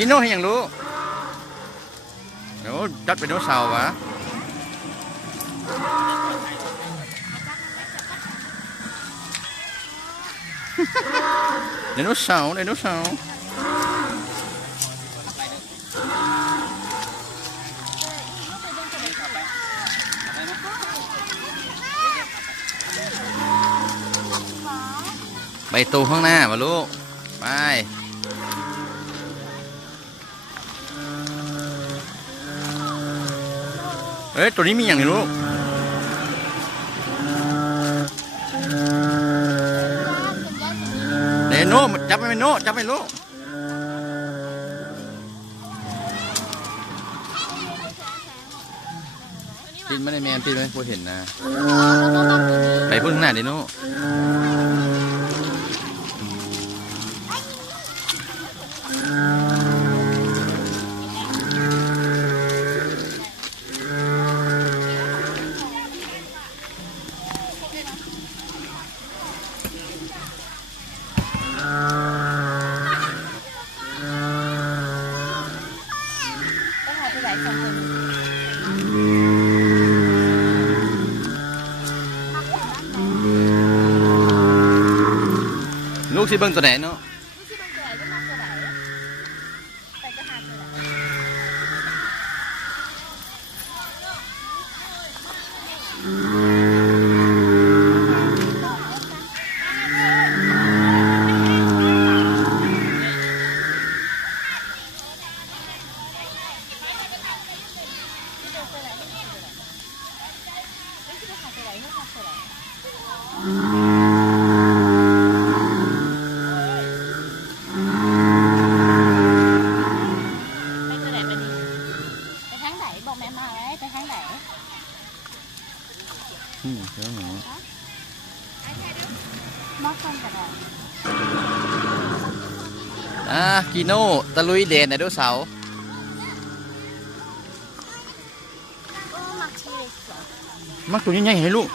กินโน่ให้ยังรู้เดี๋ยวจัดเป็นโนเสาร์วะไดโนเสาร์ไดโนเสาร์ใบตูข้างหน้ามาลูกไปเอ้ยตัวนี้มีอย่างไรลูกเดโน่จับไปโน่จับไปลูกปีนไม่ได้แมนปีนไม่พูดเห็นนะไปพูดข้างหน้าเดโน่ลูกสิเบิ้งตัวไหนเนาะเจ้าหนูกิโน่ตะลุยเดนไดโนเสาร์มักตัวใหญ่ๆให้ลูก